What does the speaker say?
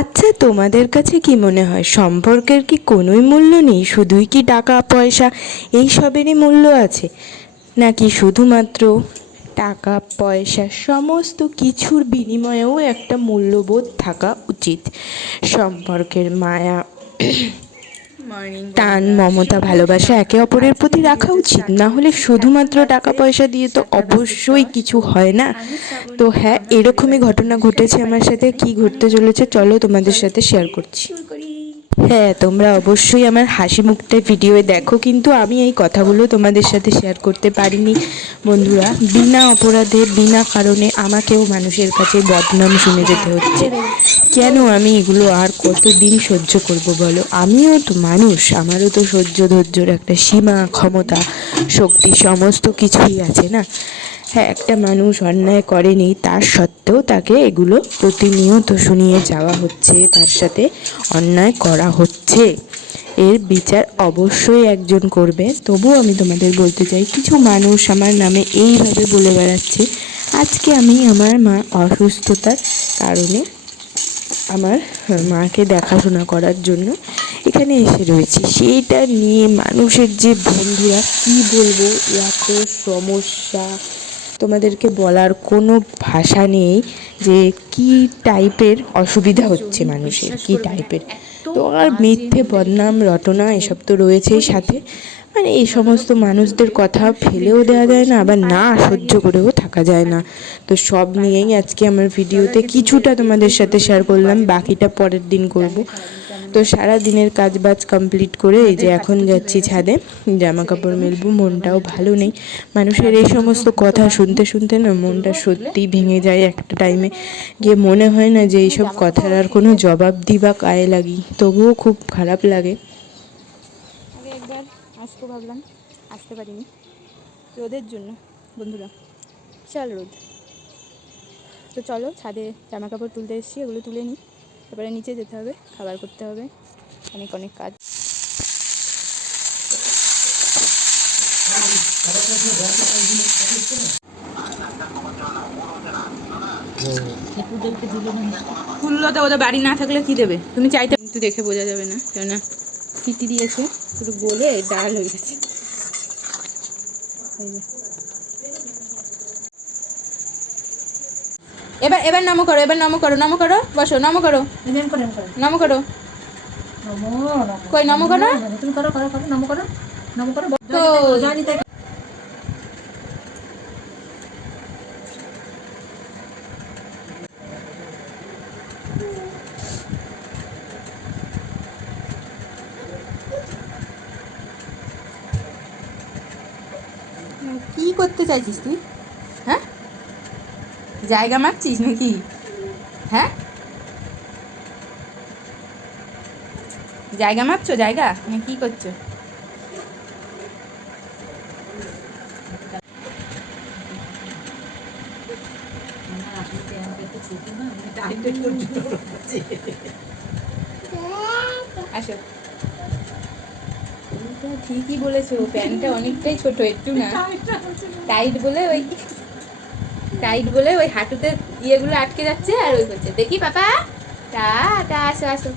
আচ্ছা, তোমাদের কাছে কি মনে হয় সম্পর্কের কি কোনোই মূল্য নেই? শুধুই কি টাকা পয়সা এই সবেরই মূল্য আছে, নাকি শুধুমাত্র টাকা পয়সা সমস্ত কিছুর বিনিময়েও একটা মূল্যবোধ থাকা উচিত? সম্পর্কের মায়া, টান, মমতা, ভালোবাসা একে অপরের প্রতি রাখা উচিত। না হলে শুধুমাত্র টাকা পয়সা দিয়ে তো অবশ্যই কিছু হয় না। তো হ্যাঁ, এরকমই ঘটনা ঘটেছে আমার সাথে। কি ঘটতে চলেছে চলো তোমাদের সাথে শেয়ার করছি। হ্যাঁ, তোমরা অবশ্যই আমার হাসি মুখটা ভিডিওয়ে দেখো, কিন্তু আমি এই কথাগুলো তোমাদের সাথে শেয়ার করতে পারিনি বন্ধুরা। বিনা অপরাধে বিনা কারণে আমাকেও মানুষের কাছে বদনাম শুনে যেতে হচ্ছে। কেন আমি এগুলো আর কতদিন সহ্য করব বলো? আমিও তো মানুষ, আমারও তো সহ্য ধৈর্যর একটা সীমা, ক্ষমতা, শক্তি সমস্ত কিছুই আছে না? হ্যাঁ, একটা মানুষ অন্যায় করেনি, তার সত্ত্বেও তাকে এগুলো প্রতিনিয়ত শুনিয়ে যাওয়া হচ্ছে, তার সাথে অন্যায় করা হচ্ছে। এর বিচার অবশ্যই একজন করবে। তবুও আমি তোমাদের বলতে চাই, কিছু মানুষ আমার নামে এইভাবে বলে বেড়াচ্ছে। আজকে আমি আমার মা অসুস্থতার কারণে আমার মাকে দেখাশোনা করার জন্য এখানে এসে রয়েছি। সেইটা নিয়ে মানুষের যে বন্ধুরা কী বলবো, এত সমস্যা, তোমাদেরকে বলার কোনো ভাষা নেই যে কী টাইপের অসুবিধা হচ্ছে মানুষের, কী টাইপের। তো আর মিথ্যে বদনাম রটনা এসব তো রয়েছেই সাথে। মানে এই সমস্ত মানুষদের কথা ফেলেও দেওয়া যায় না, আবার না সহ্য করেও থাকা যায় না। তো সব নিয়েই আজকে আমার ভিডিওতে কিছুটা তোমাদের সাথে শেয়ার করলাম, বাকিটা পরের দিন করব। তো সারা দিনের কাজ বাজ কমপ্লিট করে এই যে এখন যাচ্ছি ছাদে, জামা কাপড় মেলবো। মনটাও ভালো নেই, মানুষের এই সমস্ত কথা শুনতে শুনতে না মনটা সত্যিই ভেঙে যায়। একটা টাইমে গিয়ে মনে হয় না যে এইসব কথার আর কোনো জবাব দিই বা গায়ে লাগি, তবুও খুব খারাপ লাগে। আগে একবার আসবো ভাবলাম, আসতে পারিনি রোদের জন্য বন্ধুরা, বিশাল রোদ। তো চলো ছাদে জামা কাপড় তুলতে এসেছি, ওগুলো তুলে নিই, তারপরে নিচে যেতে হবে, খাবার করতে হবে, অনেক অনেক কাজ। খুললো তো, ওদের বাড়ি না থাকলে কি দেবে? তুমি চাইতে কিন্তু দেখে বোঝা যাবে না, কেননা সিটি দিয়েছে, পুরো গলে ডাল হয়ে গেছে। এবার এবার নমো করো, এবার নমো করো, নমো করো, বসো, নমো করো, নমো করো, কই নমো করো, তুমি করো করো করো, নমো করো, নমো করো। কি করতে চাইছিস তুই? হ্যাঁ, জায়গা মারছিস নাকি? হ্যাঁ, জায়গা মাপছো? জায়গা না কি করছো? আসো, ঠিকই বলেছো, প্যান্টটা অনেকটাই ছোট, একটু না টাইট বলে ওই টাইট বলে ওই হাঁটুতে ইয়েগুলো আটকে যাচ্ছে আর ওই করছে। দেখি পাপা, টা টা, আসো আসো।